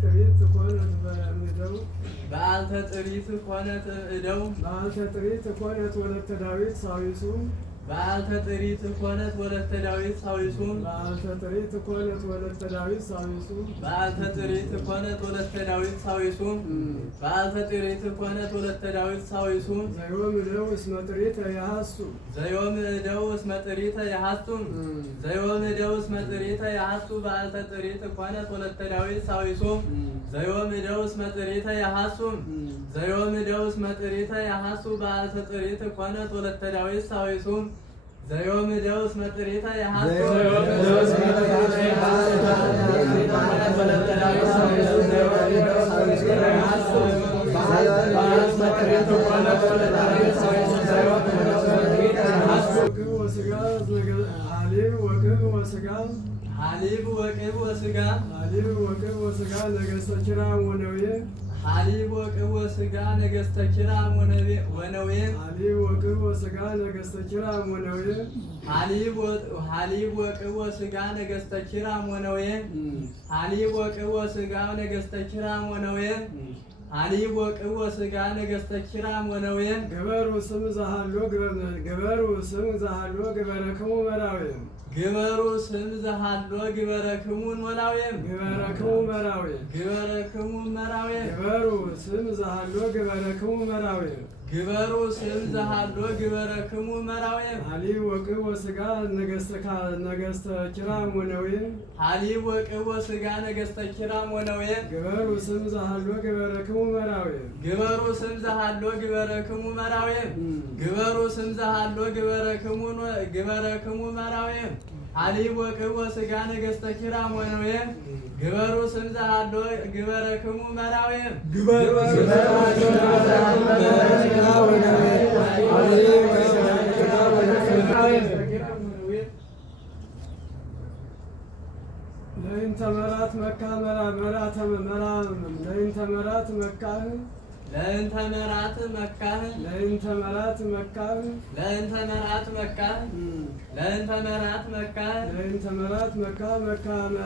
ጥሪት ኮነት በእደው በአልተ ጥሪት ኮነት እደው በአልተ ጥሪት ኮነት ወለተ ዳዊት ሳዊሱ በአልተ ጥሪት ኮነት ወለተ ዳዊት ሳዊሱ በአልተ ጥሪት ኮነት ወለተ ዳዊት ሳዊሱ በአልተ ጥሪት ኮነት ወለተ ዳዊት ሳዊሱ በአልተ ጥሪት ኮነት ወለተ ዳዊት ሳዊሱ ዘዮም እደው እስመ ጥሪት ያሐሱ ዘዮም እደው እስመ ጥሪት ያሐሱ ዘዮም እደው እስመ ጥሪት ያሐሱ በአልተ ጥሪት ኮነት ወለተ ዳዊት ሳዊሱ ዘዮም እደው እስመ ጥሪት ያሐሱ ዘዮም እደው እስመ ጥሪት ያሐሱ በአልተ ጥሪት ኮነት ወለተ ዳዊት ሳዊሱ ዘዮም እደው እስመ ጥሪት ያሐሱ ሐሊብ ወቅብ ወሥጋ ነገሥተ ኪራም ወነዌ ሐሊብ ወቅብ ወሥጋ ነገሥተ ኪራም ወነዌ ሐሊብ ወቅብ ወሥጋ ነገሥተ ኪራም ወነዌ ሐሊብ ወቅብ ወሥጋ ነገሥተ ኪራም ወነዌ ሐሊብ ወቅብ ወሥጋ ነገሥተ ኪራም ወነዌ ሐሊብ ወቅብ ወሥጋ ነገሥተ ኪራም ወነዌ ገበሩ ስም ዘሃሎ ገበረክሙ መራዌ ግበሩ ስም ዘሃሎ ግበረክሙ ኖላዌ ገበረክሙ መራዌ ግበረክሙ መራዌ ገበሩ ስም ዘሃሎ ገበረክሙ መራዌ ግበሩ ስም ዘሃሎ ግበረክሙ መራዌ ሐሊብ ወቅብ ወሥጋ ነገሥተ ኪራም ወነዌ ሐሊብ ወቅብ ወሥጋ ነገሥተ ኪራም ወነዌ ገበሩ ስም ዘሃሎ ገበረክሙ መራዌ ግበሩ ስም ዘሃሎ ግበረክሙ መራዌ ግበሩ ስም ዘሃሎ ግበረክሙ መራዌ ሐሊብ ወቅብ ወሥጋ ነገሥተ ኪራም ወነዌ ግበሩ ስም ዘሃሎ ግበረክሙ መራዌ ግበሩ ለእንተ መራት መካ ለእንተ መራት መካህ ለእንተ መራት መካህ ለእንተ መራት መካህ ለእንተ መራት መካህ ለእንተ መራት መካህ ለእንተ መራት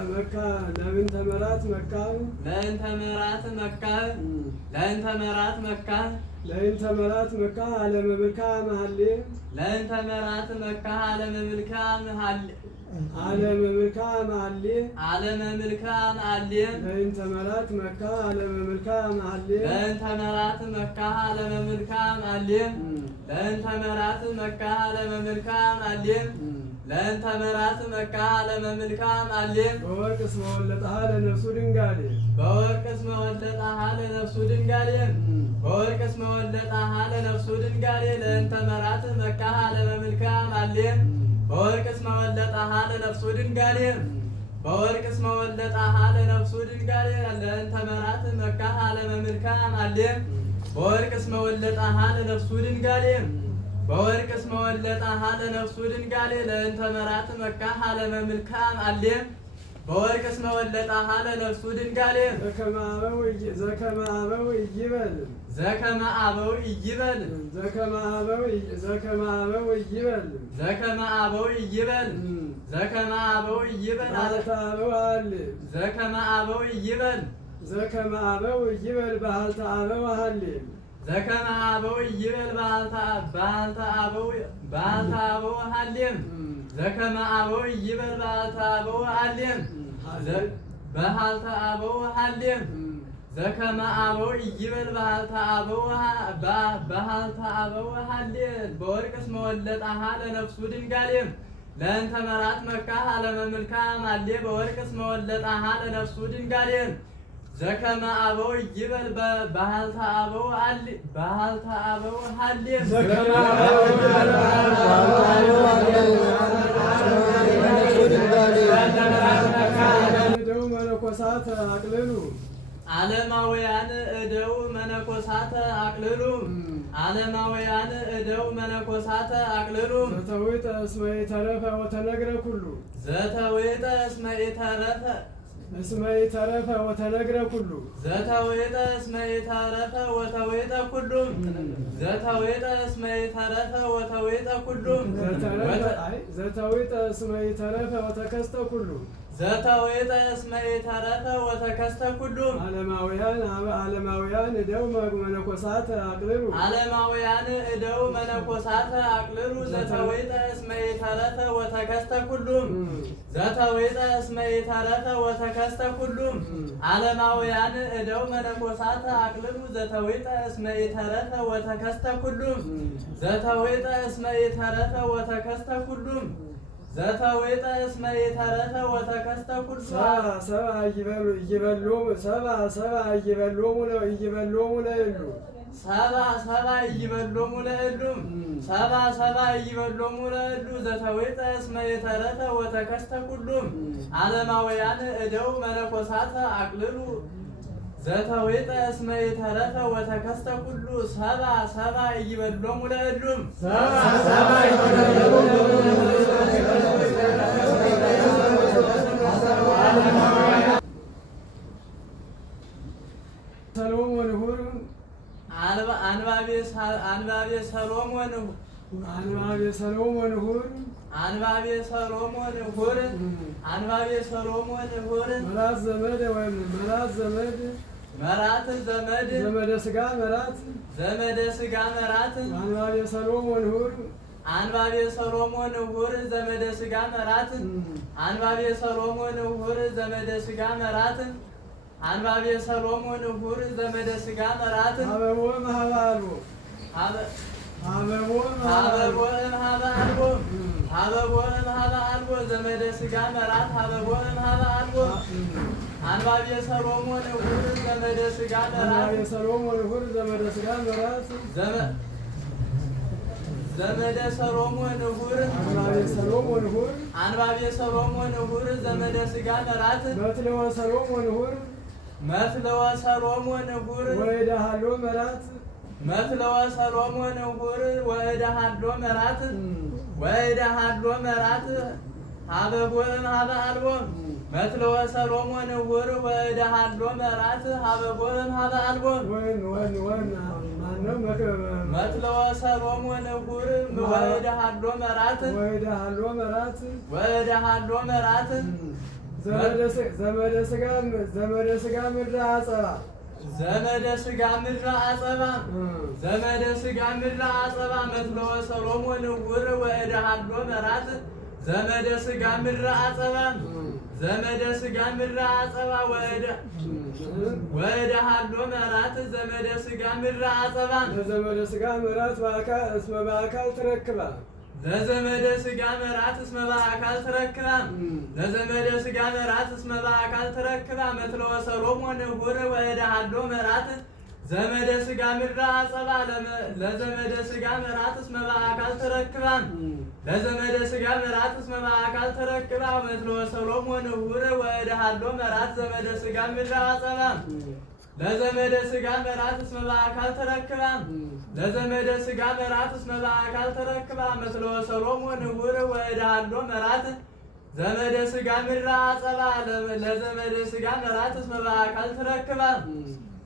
መካ ለእንተ መራት መካህ ለእንተ መራት መካህ ለእንተ መራት መካህ ለእንተ መራት መካ አለመምልካ መሐሌ ለእንተ መራት መካህ አለመምልካ መሐሌ አለመምልካ መሐሌ አለመምልካ መሐሌ ለእንተ መራት መካ አለመምልካ መሐሌ ለእንተ መራት መካህ አለመምልካ መሐሌ ለእንተ መራት መካህ አለመምልካ መሐሌ ለእንተ መራት መካህ አለመምልካ መሐሌ በወርቅ እስመ ወለጠሃ ለነፍሱ ድንጋሌ በወርቅ እስመ ወለጠሃ ለነፍሱ ድንጋሌ በወርቅ እስመ ወለጠሃ ለነፍሱ ድንጋሌ ለእንተ መራት መካህ አለመምልካ መሐሌ በወርቅ እስመ ወለጠሃ ለነፍሱ ድንጋሌ በወርቅ እስመ ወለጠሃ ለነፍሱ ድንጋሌ ለእንተ መራት መካህ አለመምልካ መሐሌ በወርቅ እስመ ወለጠሃ ለነፍሱ ድንጋሌ በወርቅ እስመ ወለጠሃ ለነፍሱ ድንጋሌ ለእንተ መራት መካህ አለመምልካ መሐሌ በወርቅ እስመ ወለጠሃ ለነፍሱ ድንጋሌ ዘከመ አበው ይበል ዘከመ አበው ይበል ዘከመ አበው ይበል ዘከመ አበው ይበል ዘከመ አበው ይበል በአልተ አበው አለ ዘከመ አበው ይበል ዘከመ አበው ይበል በአልተ አበው አለ ዘከመ አበው ይበል በአልተ አበው አለም ዘከመ አበው ይበል በአልተ አበው አለም በአልተ አበው አለም ዘከመ አበው ይበል በአልተ አበው አለም በወርቅ እስመ ወለጠሃ ለነፍሱ ድንጋሌ ለእንተ መራት መካህ አለመምልካ መሐሌ በወርቅ እስመ ወለጠሃ ለነፍሱ ድንጋሌ ዘከመ አበው ይበል በአልተ አበው አለ በአልተ አበው አለ ዘከመ አበው ይበል እደው መነኮሳት አቅልሉ ዓለማውያን እደው መነኮሳት አቅልሉ ዓለማውያን እደው መነኮሳት አቅልሉ ዘተውዕጠ እስመ ኢተረፈ ወተነግረ ኩሉ ዘተውዕጠ እስመ ኢተረፈ እስመ ኢተረፈ ወተነግረ ኩሉ ዘተውዕጠ እስመ ኢተረፈ ወተውዕጠ ኩሉ ዘተውዕጠ እስመ ኢተረፈ ወተውዕጠ ኩሉ ዘተውዕጠ እስመ ኢተረፈ ወተከስተ ኩሉ ዘተውዕጠ እስመ ኢተረፈ ወተከስተ ኩሉም ዓለማውያን እደው መነኮሳት አቅልሉ ዓለማውያን እደው መነኮሳት አቅልሉ ዘተውዕጠ እስመ ኢተረፈ ወተከስተ ኩሉም ዘተውዕጠ እስመ ኢተረፈ ወተከስተ ኩሉም ዓለማውያን እደው መነኮሳት አቅልሉ ዘተውዕጠ እስመ ኢተረፈ ወተከስተ ኩሉም ዘተውዕጠ እስመ ኢተረፈ ወተከስተ ኩሉም ዘተውዕጠ እስመ ኢተረፈ ወተከስተ ኩሉ ሰብአ እይበሎሙ ለእሉ ሰብአ እይበሎሙ ለእሉም ሰብአ እይበሎሙ ለእሉ ዘተውዕጠ እስመ ኢተረፈ ወተከስተ ኩሉም ዓለማውያን እደው መነኮሳት አቅልሉ ዘተውዕጠ እስመ ኢተረፈ ወተከስተ ኩሉ ሰብአ እይበሎሙ ለእሉም ሰሎሞን ሁር አንባቤ ሰሎሞን አንባቤ ሰሎሞን ሁር አንባቤ ሰሎሞን ሁር አንባቤ ሰሎሞን ሁር መራት ዘመድ ወይም መራት ዘመድ መራት ዘመድ ዘመደ ሥጋ መራት ዘመደ ሥጋ መራት አንባቤ ሰሎሞን ሁር አንባቤ ሰሎሞን ሁር ዘመደ ሥጋ መራት አንባቤ ሰሎሞን ሁር ዘመደ ሥጋ መራት አንባቤ ሰሎሞን ሁር ዘመደ ሥጋ መራት አበቦ ማህባ አልቦ አበቦ ማህባ አልቦ አበቦ ማህባ አልቦ ዘመደ ሥጋ መራት አበቦ ማህባ አልቦ አንባቤ ሰሎሞን ሁር ዘመደ ሥጋ መራት አንባቤ ሰሎሞን ሁር ዘመደ ሥጋ መራት ዘመደ ሰሎሞን ሁር አንባቤ ሰሎሞን ሁር አንባቤ ሰሎሞን ሁር ዘመደ ሥጋ መራት መትለወ ሰሎሞን ሁር መትለወ ሰሎሞን ሁር ወይዳሃሎ መራት መትለወ ሰሎሞን ሁር ወይዳሃሎ መራት ወይዳሃሎ መራት ሀበቦ እምኀበ አልቦ መትለወ ሰሎሞን ሁር ወይዳሃሎ መራት ሀበቦ እምኀበ አልቦ መትለወ ሰሎሞን ሁር ወይዳሃሎ መራት ወይዳሃሎ መራት ወይዳሃሎ መራት ዘመደ ሥጋ ምድረ አጸባ ዘመደ ሥጋ ምድረ አጸባ ዘመደ ሥጋ ምድረ አጸባ መትለወ ሰሎሞን ሁር ወይዳሃሎ መራት ዘመደ ሥጋ ምድረ አጸባ ዘመደ ሥጋ ምድረ አጸባ ወይዳሃሎ መራት ዘመደ ሥጋ ምድረ አጸባ ለዘመደ ሥጋ መራት እስመ በአካል ትረክባ ለዘመደ ሥጋ መራት እስመ በአካል ተረክባ ለዘመደ ሥጋ መራት እስመ በአካል ተረክባ መትለወ ሰሎሞን ሁር ወይዳሃሎ መራት ዘመደ ሥጋ ምድረ አጸባ ለዘመደ ሥጋ መራት እስመ በአካል ተረክባ ለዘመደ ሥጋ መራት እስመ በአካል ተረክባ መትለወ ሰሎሞን ሁር ወይዳሃሎ መራት ዘመደ ሥጋ ምድረ አጸባ ለዘመደ ሥጋ መራት እስመ በአካል ተረክባ ለዘመደ ሥጋ መራት እስመ በአካል ተረክባ መትለወ ሰሎሞን ሁር ወይዳሃሎ መራት ዘመደ ሥጋ ምድረ አጸባ ለዘመደ ሥጋ መራት እስመ በአካል ተረክባ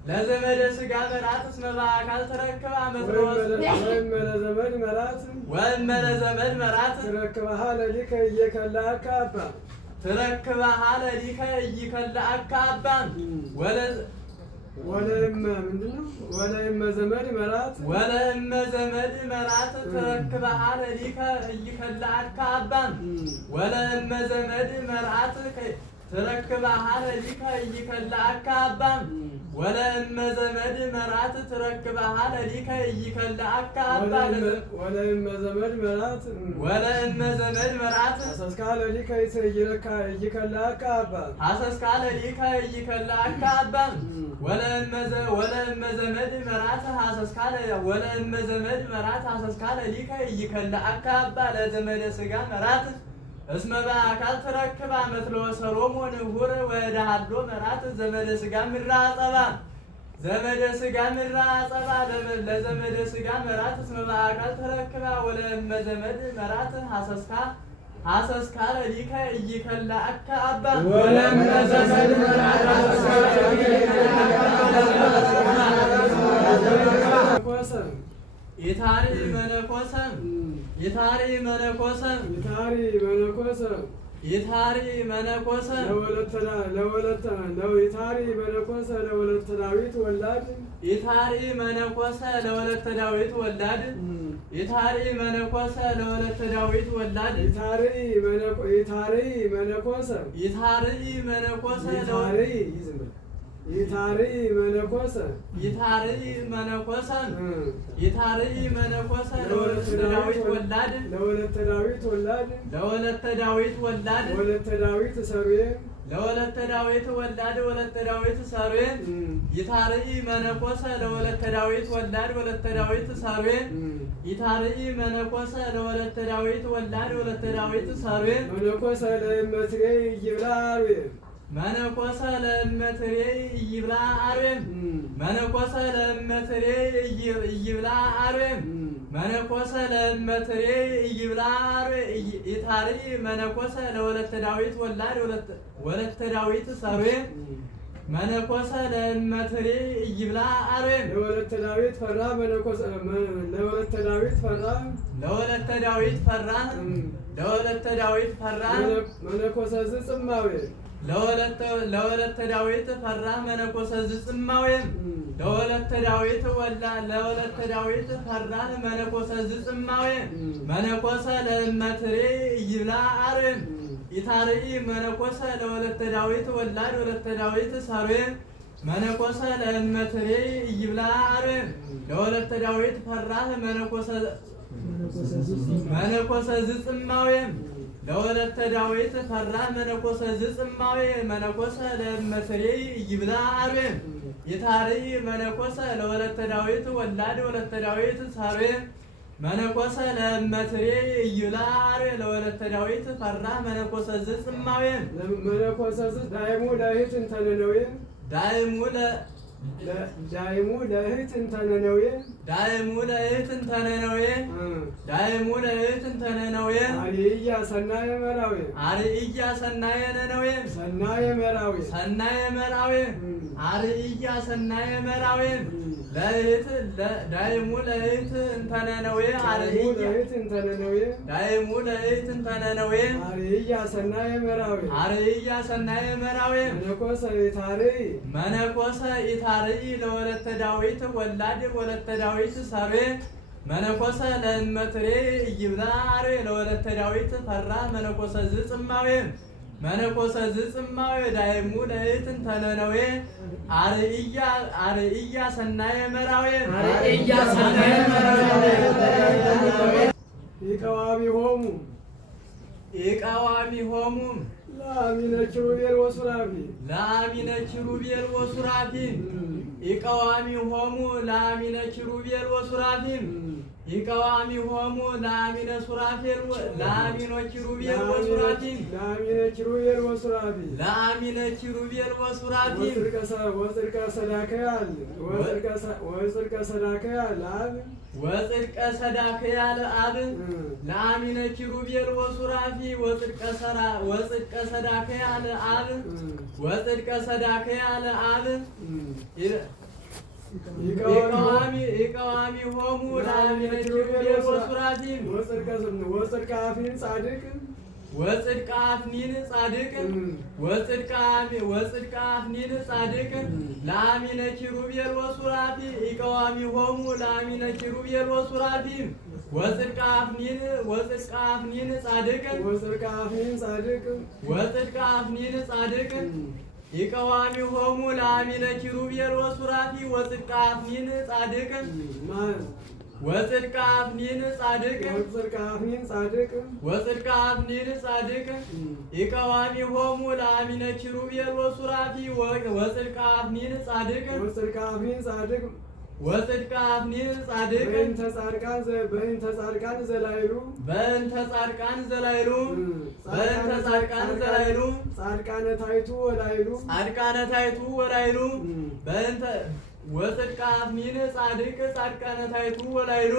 ለዘመደ ሥጋ መራት እስመ በአካል ተረክባ መትለወ ለዘመድ መራት ወእመለዘመድ መራት ትረክባሃ ለሊከ እየከላከ አባ ትረክባሃ ለሊከ እይከላከ አባ ወለእመ ምንድን ነው? ወለእመ ዘመድ መራት ወለእመ ዘመድ መራት ትረክባሃ ለሊከ እይከላከ አባ ወለእመ ዘመድ መራት ትረክባሃ ለሊከ እይከላከ አባ ወለእመ ዘመድ መራት ትረክባሃ ለሊከ እይከላከ አባ ወለእመ ዘመድ መራት ወለእመ ዘመድ መራት አሰስካ ለሊከ እይከላከ አባ አሰስካ ለሊከ እይከላከ አባ ወለእመ ዘመድ መራት አሰስካ ወለእመ ዘመድ መራት አሰስካ ለሊከ እይከላከ አባ ለዘመደ ሥጋ መራት እስመ በአካል ተረክባ መትለወ ሰሎሞን ሁር ወይዳሃሎ መራት ዘመደ ሥጋ ምድረ አጸባ ዘመደ ሥጋ ምድረ አጸባ ለዘመደ ሥጋ መራት እስመ በአካል ተረክባ ወለእመ ዘመድ መራት ሐሰስካ ለሊከ እይከላከ አባ ወለእመ ዘመድ መራት ሐሰስካ ለሊከ ኢታሪ መነኮሰም ኢታሪ መነኮሰም ኢታሪ መነኮሰ ይታሪ መነኮሰ ይታሪ መነኮሰ ለወለተ ዳዊት ወላድ ይታሪ መነኮሰ ለወለተ ዳዊት ወላድ ይታሪ መነኮሰ ለወለተ ዳዊት ወላድ ይታሪ መነኮሰ ይታሪ መነኮሰ ለወለተ ዳዊት ወላድ ለወለተ ዳዊት ወላድ ወለተ ዳዊት ሰሩየ ለወለተ ዳዊት ወላድ ወለተ ዳዊት ሰሩየ ይታሪ መነኮሰ ለወለተ ዳዊት ወላድ ወለተ ዳዊት ሰሩየ ይታሪ መነኮሰ ለወለተ ዳዊት ወላድ ወለተ ዳዊት ሰሩየ መነኮሰ ለእመትሬ ይብላል መነኮሰ ለእመትሬ ይብላ አርዌም መነኮሰ ለእመትሬ ይብላ አርዌም መነኮሰ ለእመትሬ ይብላ አርዌ ይታሪ መነኮሰ ለወለተ ዳዊት ወላድ ወለተ ዳዊት ሰሩየ መነኮሰ ለእመትሬ ይብላ አርዌም ለወለተ ዳዊት ፈራ መነኮሰ ለወለተ ዳዊት ፈራ ለወለተ ዳዊት ፈራ ለወለተ ዳዊት ፈራ መነኮሰ ዝጽማዌ ለወለተ ዳዊት ፈራ መነኮሰ ዝጽማዌም ለወለተ ዳዊት ለወለተ ዳዊት ፈራ መነኮሰ ዝጽማዌም መነኮሰ ለእመትሬ ይብላ አርዌም ይታሪ መነኮሰ ለወለተ ዳዊት ወላድ ወለተ ዳዊት ሰሩየ መነኮሰ ለእመትሬ ይብላ አርዌም ለወለተ ዳዊት ፈራ መነኮሰ ዝጽማዌም ለወለተ ዳዊት ፈራ መነኮሰ ዝጽማዌ መነኮሰ ለእመትሬ ይብላ አርዌም ይታሪ መነኮሰ ለወለተ ዳዊት ወላድ ወለተ ዳዊት ሰሩየ መነኮሰ ለእመትሬ ይብላ አርዌ ለወለተ ዳዊት ፈራ መነኮሰ ዝጽማዌ መነኮሰ ዳይሙ ለእህት እንተነነዌ ዳይሙ ለእህት እንተነነዌ ዳይሙ ለእህት እንተነነዌ ዳይሙ ለእህት እንተነነዌ አርኢያ ሰናየ መራዌ አርኢያ ሰናየ ነነዌ ሰናየ መራዌ አርኢያ ሰናየ መራዌ ለእህት ዳይሙ ለእህት እንተነነዌ ዳይሙ ለእህት እንተነነዌ አርኢያ ሰናየ መራዌ መነኮሰ ይታሪ ለወለተ ዳዊት ወላድ ወለተ ዳዊት ሰሩየ መነኮሰ ለእመትሬ ይብላ አርዌ ለወለተ ዳዊት ፈራ መነኮሰ ዝጽማዌ ዳይሙ ለእህት እንተነነዌ አርኢያ ሰናየ መራዌ ኢቀዋሚሆሙ ለአሚነ ኪሩቤል ወሱራፊ ኢቀዋሚሆሙ ለአሚነ ኪሩቤል ወሱራፊ ኢቀዋሚሆሙ ለአሚነ ሱራፌል ለአሚነ ኪሩቤል ወሱራፊ ወጽድቀ ሰዳከያል ወጽድቀ ሰዳከያል አብ ለአሚነ ኪሩቤል ወሱራፊ ወጽድቀ ሰዳከያል አብ ኢቀዋሚሆሙ ለአሚነ ኪሩቤል ወሱራፊ ወጽድቀ አፍኒን ጻድቅ ወጽድቀ አፍኒን ጻድቅ ለአሚነ ኪሩቤል ወሱራፊ ኢቀዋሚሆሙ ለአሚነ ኪሩቤል ወሱራፊ ወጽድቀ አፍኒን ጻድቅ ኢቀዋሚሆሙ ለአሚነ ኪሩቤል ወሱራፊ ወጽድቀ አፍኒን ጻድቅ ወጽድቀ አፍኒን ጻድቅ ኢቀዋሚሆሙ ለአሚነ ኪሩቤል ወሱራፊ ወጽድቀ አፍኒን ጻድቅ በእንተ ጻድቃን ዘላይሉ ጻድቃነ ታይቱ ወላይሉ ወጽድቅ አፍኒን ጻድቅ ጻድቃነ ታይቱ ወላይሉ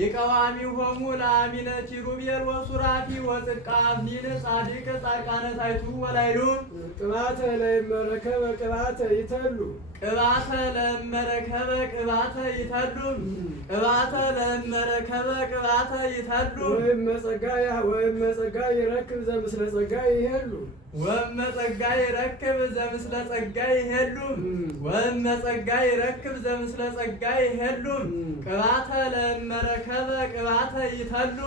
ይቀዋሚሆሙ ለአሚነ ኪሩቤል ወሱራፊ ወጽድቅ አፍኒን ጻድቅ ጻድቃነ ታይቱ ወላይሉ ቅባተ ለመረከበ ቅባተ ይተሉ ቅባተ ለመረከበ ቅባተ ይተሉ ቅባተ ለመረከበ ቅባተ ይተሉ ወይም መጸጋ ይረክብ ዘምስለ ጸጋ ይሄሉ ወመጸጋ ይረክብ ዘምስለ ጸጋ ይሄሉ ወመጸጋ ይረክብ ዘምስለ ጸጋ ይሄሉ ቅባተ ለመረከበ ቅባተ ይተሉ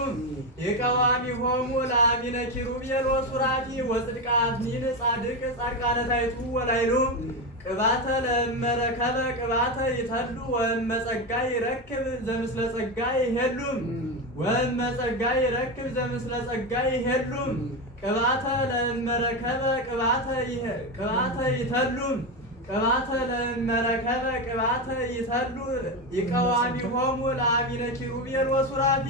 ይቀዋሚሆሙ ለአሚነ ኪሩቤል ወሱራፊ ወጽድቅ አፍኒን ጻድቅ ጻድቃነ ታይቱ ወላይሉ ቅባተ ለመረከበ ቅባተ ይተሉ ወመጸጋ ይረክብ ዘምስለ ጸጋ ይሄሉ ወመጸጋ ይረክብ ዘምስለ ጸጋ ይሄሉ ቅባተ ለመረከበ ቅባተ ይተሉ ቅባተ ለመረከበ ቅባተ ይተሉ ይቀዋሚሆሙ ለአሚነ ኪሩቤል ወሱራፊ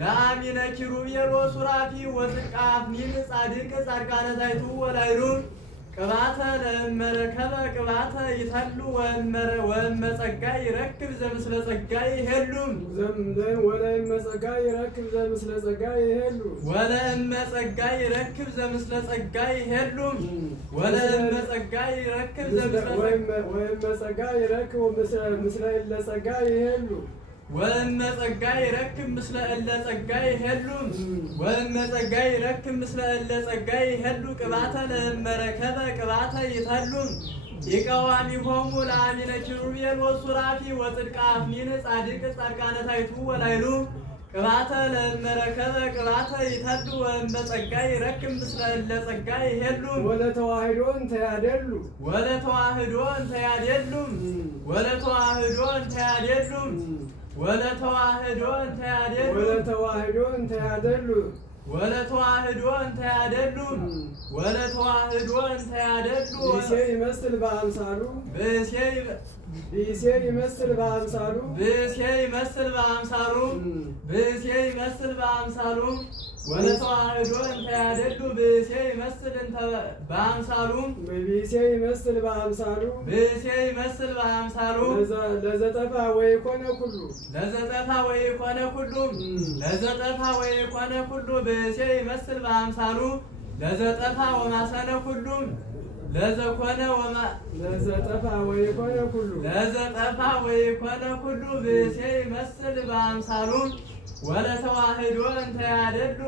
ለአሚነ ኪሩቤል ወሱራፊ ወጽድቅ አፍኒን ጻድቅ ጻድቃነ ታይቱ ወላይሉ ቅባተ ለመረከበ ቅባተ ይተሉ ወመጸጋ ይረክብ ዘምስለ ጸጋ ይሄሉ ወለመጸጋ ይረክብ ዘምስለ ጸጋ ይሄሉ ወለመጸጋ ይረክብ ዘምስለ ጸጋ ይሄሉ ወለመጸጋ ይረክብ ዘምስለ ወመጸጋ ይረክብ ምስለ ለጸጋ ይሄሉ ወመጸጋ ይረክብ ምስለ እለ ጸጋ ይሄሉ ወመጸጋ ይረክብ ምስለ እለ ጸጋ ይሄሉ ቅባተ ለመረከበ ቅባተ ይተሉ ይቀዋሚሆሙ ለአሚነ ኪሩቤል ወሱራፊ ወጽድቅ አፍኒን ጻድቅ ጻድቃነ ታይቱ ወላይሉ ቅባተ ለመረከበ ቅባተ ይተሉ ወመጸጋ ይረክብ ምስለ እለ ጸጋ ይሄሉ ወለተዋህዶ እንተ ያደሉ ወለተዋህዶ እንተ ያደሉ ወለተዋህዶ እንተ ያደሉ ወለተዋህዶ እንተ ያደሉ ወለተዋህዶ እንተ ያደሉ ወለተዋህዶ እንተ ያደሉ ወለተዋህዶ እንተ ያደሉ ብእሴ ይመስል በአምሳሉ ብእሴ ይመስል በአምሳሉ ብእሴ ይመስል በአምሳሉ ብእሴ ይመስል በአምሳሉ ወለተዋህዶ እንተ ያደሉ ብእሴ ይመስል በአምሳሉ ብእሴ ይመስል በአምሳሉ ብእሴ ይመስል በአምሳሉ ለዘጠፋ ወይኮነ ኩሉ ለዘጠፋ ወይኮነ ኩሉ ለዘጠፋ ወይኮነ ኩሉ ብእሴ ይመስል በአምሳሉ ለዘጠፋ ወማሰነ ኩሉ ለዘኮነ ለዘጠፋ ወይኮነ ኩሉ ለዘጠፋ ወይኮነ ኩሉ ብእሴ ይመስል በአምሳሉ ወለተዋህዶ እንተ ያደሉ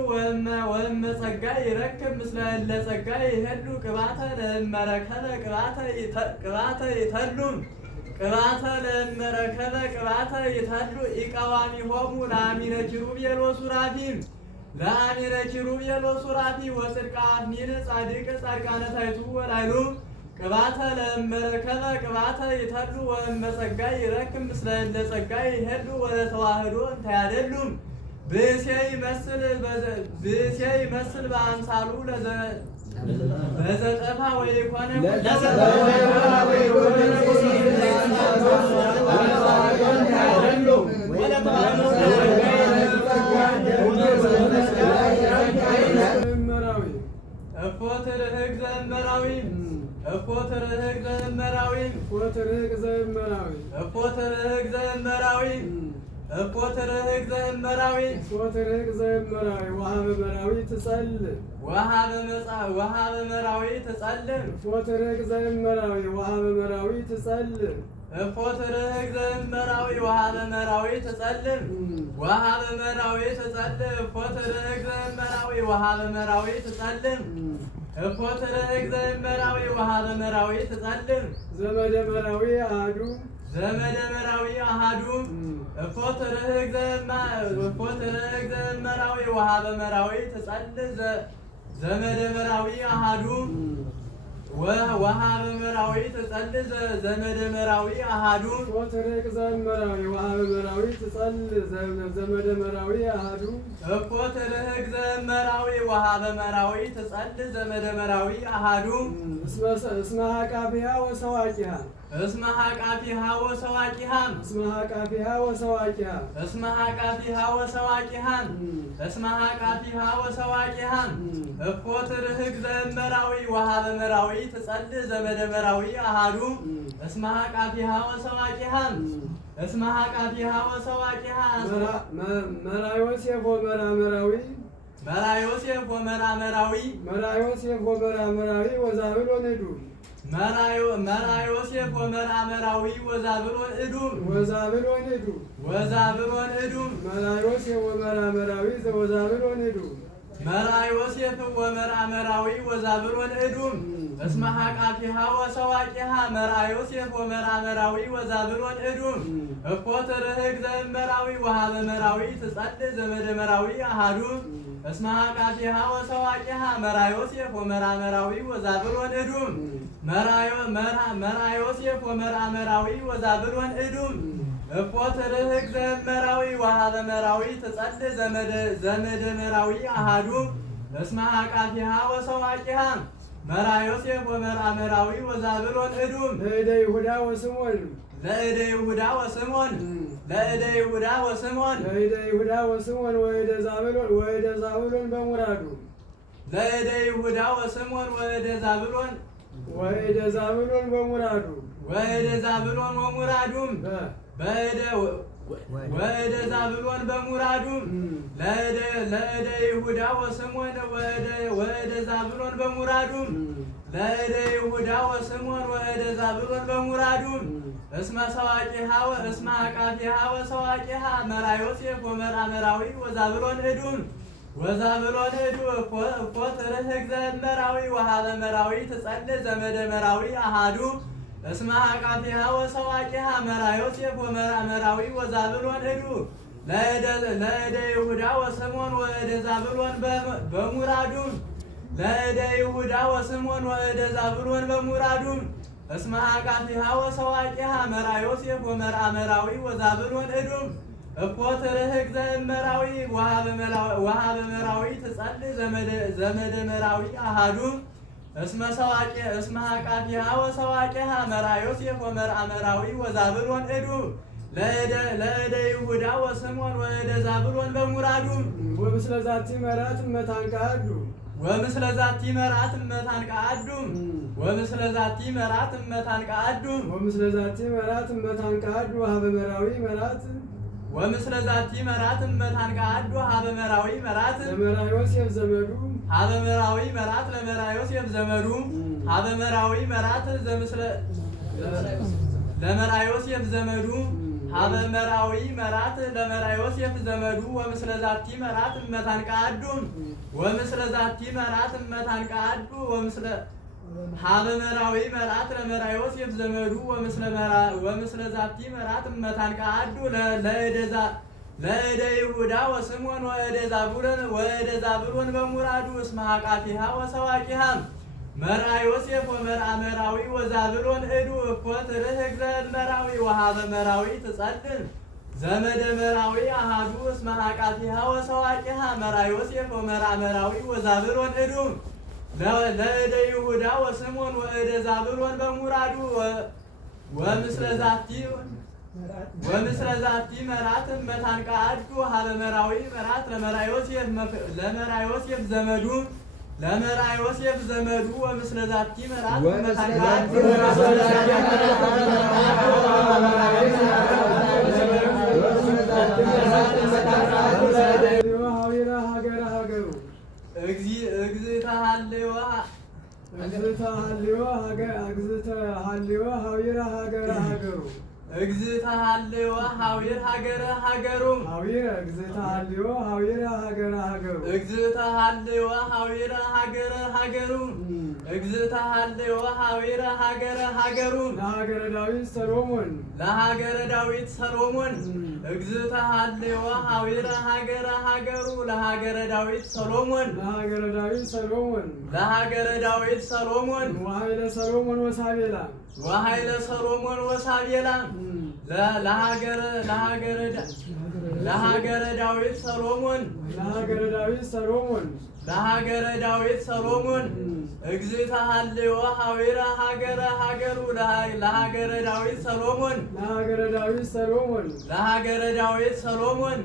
ወመጸጋ ይረክብ ምስለ እለ ጸጋ ይሄሉ ቅባተ ለመረከበ ቅባተ ይተሉ ቅባተ ለመረከበ ቅባተ ይተሉ ይቀዋሚሆሙ ለአሚነ ኪሩቤል ወሱራፊ ለአሚነ ኪሩቤል ወሱራፊ ወጽድቅ አፍኒን ጻድቅ ጻድቃነ ታይቱ ወላይሉ ቅባተ ለመረከበ ቅባተ ይተሉ ወመጸጋ ይረክብ ምስለ እለ ጸጋ ይሄሉ ወለተዋህዶ እንተ ያደሉ ብእሴ ይመስል በአምሳሉ ለዘጠፋ ወይኮነ እፎት ርህቅ ዘእመራዊ እፎት ርህቅ ዘእመራዊ እፎት ርህቅ ዘእመራዊ እፎት ርህቅ ዘእመራዊ እፎት ርህቅ ዘእመራዊ እፎት ርህቅ ዘእመራዊ ወሀበ መራዊ ትጸልም ወሀበ መራዊ ትጸልም እፎት ርህቅ ዘእመራዊ ወሀበ መራዊ ትጸልም እፎት ርህቅ ዘእመራዊ ወሀበ መራዊ ትጸልም ወሀበ መራዊ ትጸልም እፎት ርህቅ ዘእመራዊ ወሀበ መራዊ ትጸልም እፎት ርህቅ ዘእመራዊ ወሀበ መራዊ ትጸልም ዘመደ መራዊ አሐዱ ዘመደ መራዊ አሐዱ እፎት ርህቅ ዘእመራዊ ወሀበ መራዊ ትጸልም ዘመደ መራዊ አሐዱ ወሀበ መራዊ ትጸልም ዘመደ መራዊ አሐዱ እፎት ርህቅ ዘእመራዊ ወሀበ መራዊ ትጸልም ዘመደ መራዊ አሐዱ እፎት ርህቅ ዘእመራዊ ወሀበ መራዊ ትጸልም ዘመደ መራዊ አሐዱ እስመ ሀቃፊሃ ወሰዋቂሃ እስመ ሀቃፊሃ ወሰዋቂሃ እስመ ሀቃፊሃ ወሰዋቂሃ እስመ ሀቃፊሃ ወሰዋቂሃ እስመ ሀቃፊሃ ወሰዋቂሃ እፎ ትርህግ ዘእመራዊ ወሀበ መራዊ ትጸልእ ዘመደ መራዊ አሃዱ እስመ ሀቃፊሃ ወሰዋቂሃ እስመ ሀቃፊሃ ወሰዋቂሃ መራ ዮሴፍ ወመራ መራዊ መራ ዮሴፍ ወመራ መራዊ መራ ዮሴፍ ወመራ መራዊ ወዛብሎን እዱ መራ ዮሴፍ ወመራ መራዊ ወዛብሎን እዱ ወዛብሎን እዱ ወዛብሎን እዱ መራ ዮሴፍ ወመራ መራዊ ወዛብሎን እዱ መራ ዮሴፍ ወመራ መራዊ ወዛብሎን እዱ እስመ ሀቃፊሃ ወሰዋቂሃ መራ ዮሴፍ ወመራ መራዊ ወዛብሎን እዱ እፎ ትርህግ ዘእመራዊ ወሀበ መራዊ ትጸልእ ዘመደ መራዊ አሃዱ እስመ ሀቃፊሃ ወሰዋቂሃ መራ ዮሴፍ ወመራ መራዊ ወዛብሎን እዱ መራ ዮሴፍ ወመራ መራዊ ወዛብሎን እዱ እፎ ትርህግ ዘእመራዊ ወሀበ መራዊ ትጸልእ ዘመደ መራዊ አሃዱ እስመ ሀቃፊሃ ወሰዋቂሃ መራ ዮሴፍ ወመራ መራዊ ወዛብሎን እዱ ለእደ ይሁዳ ወስምዖን ለእደ ይሁዳ ወስምዖን ለእደ ይሁዳ ወስምዖን ለእደ ይሁዳ ወስምዖን ወእደ ዛብሎን በሙራዱ ለእደ ይሁዳ ወስምዖን ወእደ ዛብሎን በሙራዱ ወእደ ዛብሎን ወሙራዱም ወእደ ዛብሎን በሙራዱም ለእደ ይሁዳ ወስምዖን ወእደ ዛብሎን በሙራዱም ለእደ ይሁዳ ወስምዖን ወእደ ዛብሎን በሙራዱም እስመ ሰዋቂሃ እስመ ሀቃፊሃ ወሰዋቂሃ መራ ዮሴፍ ወመራ መራዊ ወዛብሎን እዱ ወዛብሎን እዱ እፎ ትርህግ ዘእመራዊ ወሀበ መራዊ ትጸልእ ዘመደ መራዊ አሃዱ እስመ ሀቃፊሃ ወሰዋቂሃ መራ ዮሴፍ ወመራ መራዊ ወዛብሎን እዱ ለእደ ይሁዳ ወስምዖን ወእደ ዛብሎን በሙራዱ ለእደ ይሁዳ ወስምዖን ወእደ ዛብሎን በሙራዱ እስመ ሀቃፊሃ ወሰዋቂሃ መራ ዮሴፍ ወመራ መራዊ ወዛብሎን እዱ እፎ ትርህግ ዘእመራዊ ወሀበ መራዊ ትጸልእ ዘመደ መራዊ አሃዱ እስመ ሀቃፊሃ ወሰዋቂሃ መራ ዮሴፍ ወመራ መራዊ ወዛብሎን እዱ ለእደ ይሁዳ ወስምዖን ወእደ ዛብሎን በሙራዱ ወምስለ ዛቲ መራት እመታንቃዱ ወምስለ ዛቲ መራት እመታንቃዱ ወምስለ ዛቲ መራት እመታንቃዱ ወምስለ ዛቲ መራት እመታንቃዱ ሀበ መራዊ መራት ወምስለ ዛቲ መራት እመታንቃዱ ሀበ መራዊ መራት ለመራ ዮሴፍ ዘመዱ ሀበ መራዊ መራት ለመራ ዮሴፍ ዘመዱ ሀበ መራዊ መራት ዘምስለ ለመራ ዮሴፍ ዘመዱ ሀበ መራዊ መራት ለመራ ዮሴፍ ዘመዱ ወምስለ ዛቲ መራት እመታንቃዱ ወምስለ ዛቲ መራት እመታንቃዱ ወምስለ ሀበ መራዊ መራት ለመራ ዮሴፍ ዘመዱ ወምስለ ዛቲ መራት እመታንቃዱ ለእደ ይሁዳ ወስምዖን ወእደ ዛብሎን በሙራዱ እስመ ሀቃፊሃ ወሰዋቂሃ መራ ዮሴፍ ወመራ መራዊ ወዛብሎን እዱ እፎ ትርህግ ዘእመራዊ ወሀበ መራዊ ትጸልእ ዘመደ መራዊ አሃዱ እስመ ሀቃፊሃ ወሰዋቂሃ መራ ዮሴፍ ወመራ መራዊ ወዛብሎን እዱ ለእደ ይሁዳ ወስምዖን ወእደ ዛብሎን በሙራዱ ወምስለ ዛቲ መራት እመታንቃዱ ሀበ መራዊ መራት ለመራ ዮሴፍ ዘመዱ ለመራ ዮሴፍ ዘመዱ ወምስለ ዛቲ መራት እመታንቃዱ እግዝእተ ሀልዮ ሀዊረ ሀገረ ሀገሩ እግዝእተ ሀልዮ ሀዊር ሀገረ ሀገሩ ሀዊረ እግዝእተ ሀልዮ ሀዊረ ሀገረ ሀገሩ እግዝእተ ሀልዮ ሀዊረ ሀገረ ሀገሩ እግዝእተ ሀልዮ ሀዊረ ሀገረ ሀገሩ ለሀገረ ዳዊት ሰሎሞን እግዝእተ ሀልዮ ሀዊረ ሀገረ ሀገሩ ለሀገረ ዳዊት ሰሎሞን ወኃይለ ሰሎሞን ወሳቤላ ለሀገረ ዳዊት ሰሎሞን ለሀገረ ዳዊት ሰሎሞን ለሀገረ ዳዊት ሰሎሞን እግዝእተ ሀልዮ ሀዊረ ሀገረ ሀገሩ ለሀገረ ዳዊት ሰሎሞን ለሀገረ ዳዊት ሰሎሞን ለሀገረ ዳዊት ሰሎሞን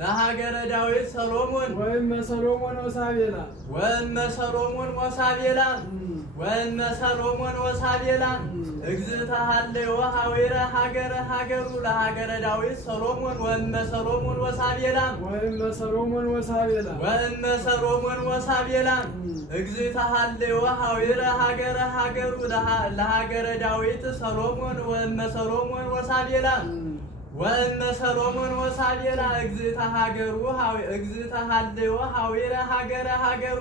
ለሀገረ ዳዊት ሰሎሞን ወእመ ሰሎሞን ወሳቤላ ወእመ ሰሎሞን ወሳቤላ ወእመ ሰሎሞን ወሳቤላ እግዝእተ ሀልዮ ሀዊረ ሀገረ ሀገሩ ለሀገረ ዳዊት ሰሎሞን ወእመ ሰሎሞን ወሳቤላ ወእመ ሰሎሞን ወሳቤላ ወእመ ሰሎሞን ወሳቤላ እግዝእተ ሀልዮ ሀዊረ ሀገረ ሀገሩ ለሀገረ ዳዊት ሰሎሞን ወእመ ሰሎሞን ወሳቤላ ወእመ ሰሎሞን ወሳቤላ እግዝእተ ሀገሩ እግዝእተ ሀልዮ ሀዊረ ሀገረ ሀገሩ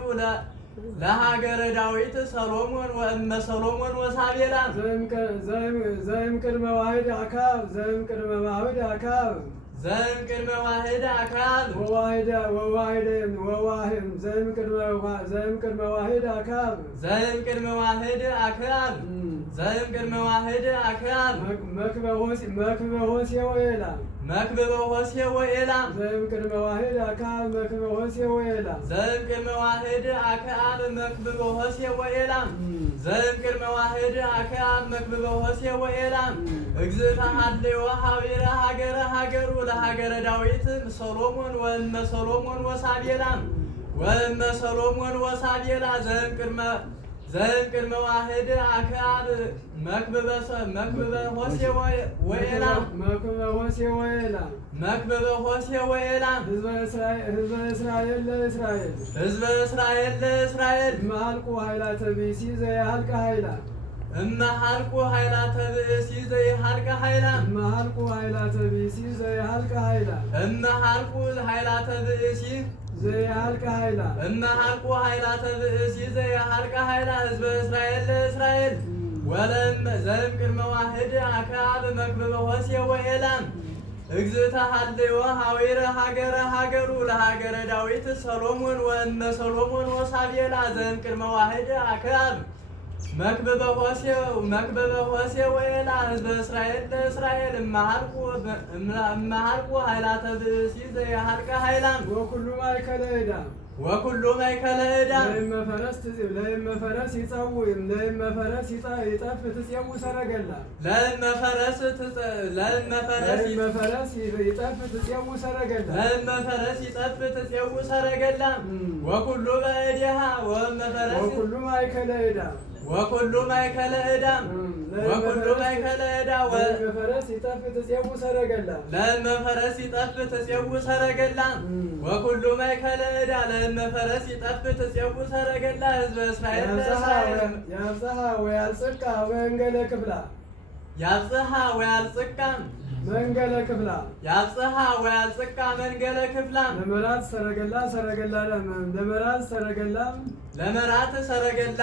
ለሀገረ ዳዊት ሰሎሞን ወእመ ሰሎሞን ወሳቤላ ዘእም ቅድመ ዋሕድ አካብ ዘእም ቅድመ ዋሕድ አካብ ዘእም ቅድመ ዋሕድ አካብ ዘእም ቅድመ ዋሕድ አካብ ዘእም ቅድመ ዋሕድ አካብ ዘእም ቅድመ ዋሕድ አካብ መክበ ሆሴዕ ወኤላ መክብበ ሆሴዕ ወኤላ ዘእም ቅድመ ዋሕድ አካብ መክበ ሆሴዕ ወኤላ ዘእም ቅድመ ዋሕድ አካብ መክብበ ሆሴዕ ወኤላ ዘእም ቅድመ ዋሕድ አካብ መክብበ ሆሴዕ ወኤላ እግዝእተ ሀልዮ ሀዊረ ሀገረ ሀገሩ ለሀገረ ዳዊት ሰሎሞን ወእመ ሰሎሞን ወሳቤላ ወእመ ሰሎሞን ወሳቤላ ዘእም ቅድመ ዋሕድ አካብ መክብበ ሆሴዕ ወኤላ መክበበ ሆሴዕ ወኤላ መክብበ ሆሴዕ ወኤላ ህዝበ እስራኤል ለእስራኤል ህዝበ እስራኤል ለእስራኤል እመሃልቁ ኃይላተ ብእሲ ዘየሃልቀ ኃይላ እመሃልቁ ኃይላተ ብእሲ ዘየሃልቀ ኃይላ እመሃልቁ ኃይላተ ብእሲ ዘየሃልቀ ኃይላ እመሃልቁ ኃይላተ ብእሲ ዘየሃልቀ ኃይላ እመሃልቁ ኃይላተ ብእሲ ዘየሃልቀ ኃይላ ህዝበ እስራኤል ለእስራኤል ወለም ዘእም ቅድመ ዋሕድ አካብ መክብበ ሆሴዕ ወኤላ እግዝእተ ሀልዮ ሀዊረ ሀገረ ሀገሩ ለሀገረ ዳዊት ሰሎሞን ወእመ ሰሎሞን ወሳቤላ ዘእም ቅድመ ዋሕድ አካብ መክብበ ሆሴዕ ወኤላ ህዝበ እስራኤል ለእስራኤል እመሃልቁ ኃይላተ ብእሲ ዘየሃልቀ ኃይላ ወኩሉ ማእከለ ዕዳ ወኩሉ ማእከለ ዕዳ ለእመ ፈረስ ይጠፍ ትጼው ሰረገላ ለእመ ፈረስ ይጠፍ ትጼው ሰረገላ ለእመ ፈረስ ይጠፍ ትጼው ሰረገላ ወኩሉ በእዴሃ ወእመ ፈረስ ወኩሉ ማእከለ ዕዳ ወኩሉ ማእከለ ዕዳ ወኩሉ ማእከለ ዕዳ ለእመ ፈረስ ይጠፍ ትጼው ሰረገላ ለእመ ፈረስ ይጠፍ ትጼው ሰረገላ ወኩሉ ማእከለ ዕዳ ለእመ ፈረስ ይጠፍ ትጼው ሰረገላ ህዝበ እስራኤል ለእስራኤል ያብጽሐ ወያልጽቃ መንገለ ክፍላ ያብጽሐ ወያልጽቃ መንገለ ክፍላ ያብጽሐ ወያልጽቃ መንገለ ክፍላ ለመራት ሰረገላ ለመራት ሰረገላ ለመራት ሰረገላ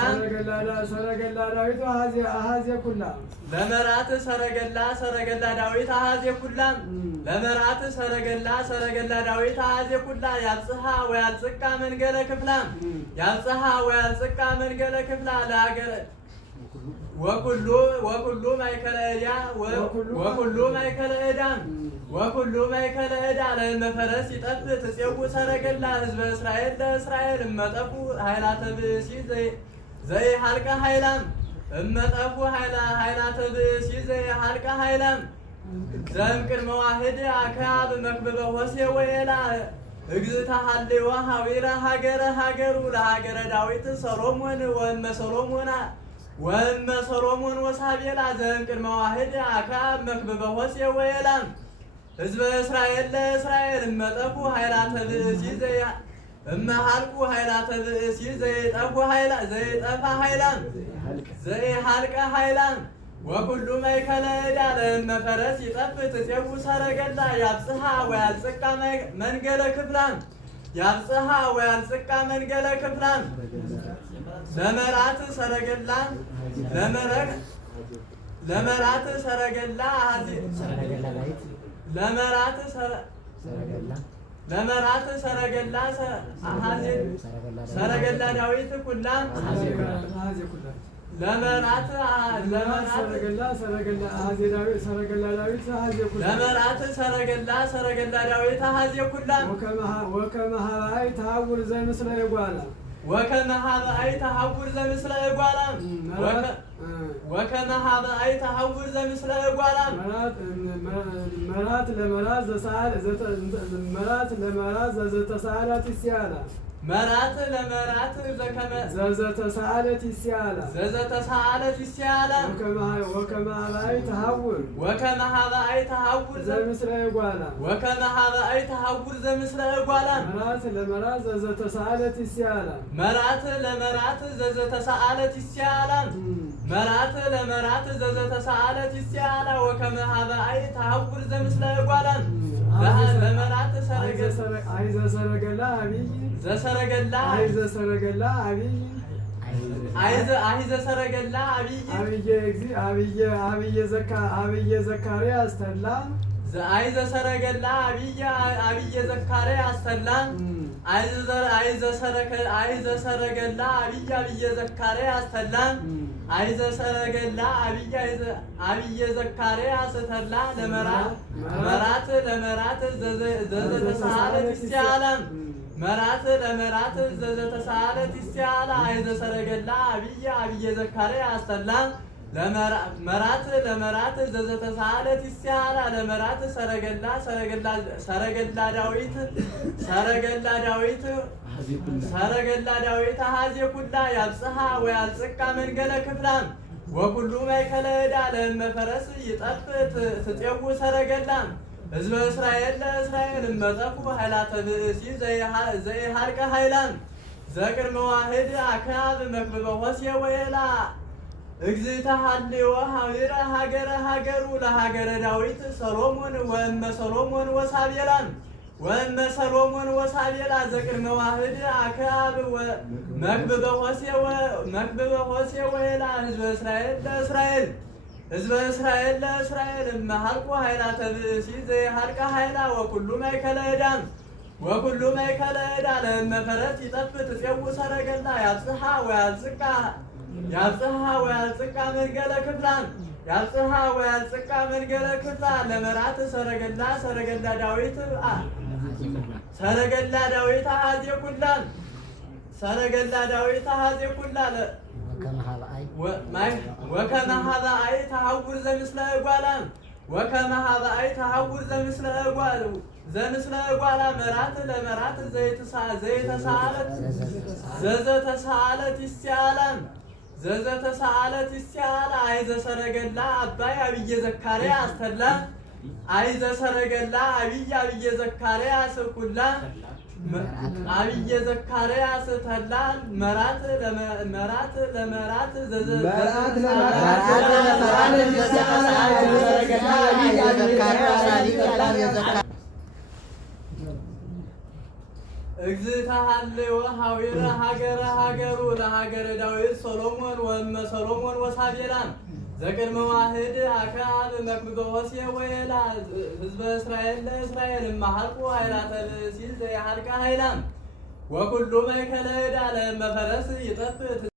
ሰረገላ ዳዊት አሃዜ ኩላ ለመራት ሰረገላ ዳዊት አሃዜ ኩላ ለመራት ሰረገላ ዳዊት አሃዜ ኩላ ያብጽሐ ወያልጽቃ መንገለ ክፍላ ያብጽሐ ወያልጽቃ መንገለ ክፍላ ለሀገረ ወኩሉ ማእከለ ዕዳ ወኩሉ ማእከለ ዕዳ ወኩሉ ማእከለ ዕዳ ለእመ ፈረስ ይጠፍ ትጼው ሰረገላ ህዝበ እስራኤል ለእስራኤል እመጠፉ ኃይላተ ብእሲ ዘየሃልቀ ኃይላ እመጠፉ ኃይላተ ብእሲ ዘየሃልቀ ኃይላ ዘእም ቅድመ ዋሕድ አካብ መክብበ ሆሴዕ ወኤላ እግዝእተ ሀልዮ ሀዊረ ሀገረ ሀገሩ ለሀገረ ዳዊት ሰሎሞን ወእመ ሰሎሞን ወሳቤላ ዘእም ቅድመ ዋሕድ አካብ መክብበ ሆሴዕ ወኤላ ህዝበ እስራኤል ለእስራኤል እመጠፉ ኃይላተ ብእሲ እመሃልቁ ኃይላተ ብእሲ ዘየጠፋ ኃይላ ዘየሃልቀ ኃይላ ወኩሉ ማእከለ ዕዳ ለእመ ፈረስ ይጠፍ ትጼው ሰረገላ ያብጽሐ ወያልጽቃ መንገለ ክፍላ ያብጽሐ ወያልጽቃ መንገለ ክፍላ ለመራት ሰረገላ ለመራት ሰረገላ ለመራት ሰረገላ ሰረገላ ዳዊት ኩላ ለመራት ሰረገላ አሐዜ ዳዊት ሰረገላ ዳዊት አሐዜ ኩላ ለመራት ሰረገላ ዳዊት አሐዜ ኩላ ወከመ ሀበአይ ተሐውር ዘምስለ የጓላ ወከመ ሀበአይ ተሐውር ዘምስለ የጓላ ወከመ ሀበአይ ተሐውር ዘምስለ የጓላ መራት ለመራት ዘተሳአለት ይስያላ መራት ለመራት ዘተሳአለት ይስያላ ወከመ ሀበአይ ተሐውር ዘምስለ የጓላ ወከመ ሀበአይ ተሐውር ዘምስለ የጓላ መራት ለመራት ዘተሳአለት ይስያላ መራት ለመራት ዘተሳአለት ይስያላ መራት ለመራት ዘተሳአለት ይስያላ ወከመ ሀበአይ ተሐውር ዘምስለ የጓላ ለመራት አይዘ ሰረገላ አብይ ዘሰረገላ አይዘ ሰረገላ አብይ አይዘ ሰረገላ አብየ ዘካርያስ ተድላ አይዘ ሰረገላ አብየ ዘካርያስ ተድላ አይዘ ሰረገላ አብየ ዘካርያስ ተድላ አይዘ ሰረገላ አብየ ዘካርያስ ተድላ ለመራት ዘተሳአለት ይስያላ መራት ለመራት ዘተሳአለት ይስያላ አይዘ ሰረገላ አብየ ዘካርያስ ተድላ መራት ለመራት ዘተሳአለት ይስያላ ለመራት ሰረገላ ዳዊት አሐዜ ኩላ ያብጽሐ ወያልጽቃ መንገለ ክፍላ ወኩሉ ማእከለ ዕዳ ለእመፈረስ ይጠፍ ትጤው ሰረገላ ሕዝበ እስራኤል ለእስራኤል እመጠፉ ኃይላተ ብእሲ ዘይሃልቀ ኃይላን ዘቅድመ ዋህድ አክዓብ መክብበ ሆሴዕ ወኤላ እግዝእተ ሀልዮ ሀዊረ ሀገሩ ለሀገረ ዳዊት ሰሎሞን ወእመ ሰሎሞን ወሳቤላ ዘቅድመ ዋህድ አክዓብ መክብበ ሆሴዕ ወኤላ ሕዝበ እስራኤል ለእስራኤል እመሃልቁ ኃይላተ ብእሲ ዘይሃልቀ ኃይላ ወኩሉ ማእከለ ዕዳ ለእመፈረስ ይጠፍ ትጼው ሰረገላ ያብጽሐ ወያልጽቃ መንገለ ክፍላን ለመራት ሰረገላ ዳዊት አሐዜ ኩላን ወከመ ሀበአይ ተሐውር ዘምስለ እጓላ መራት ለመራት ዘተሳአለት ይስያላ አይዘ ሰረገላ አባይ አብየ ዘካርያስ ተድላ አይዘ ሰረገላ አብየ ዘካርያስ ኩላ አብየ ዘካርያስ ተድላ መራት ለመራት እግዝእተ ሀልዮ ሀዊረ ሀገሩ ለሀገረ ዳዊት ሰሎሞን ወእመ ሰሎሞን ወሳቤላ ዘቅድመ ዋህድ አክዓብ መክብበ ሆሴዕ ወኤላ ሕዝበ እስራኤል ለእስራኤል እመሃልቁ ኃይላተ ብእሲ ዘይሃልቀ ኃይላ ወኩሉ ማእከለ ዕዳ ለእመፈረስ ይጠፍ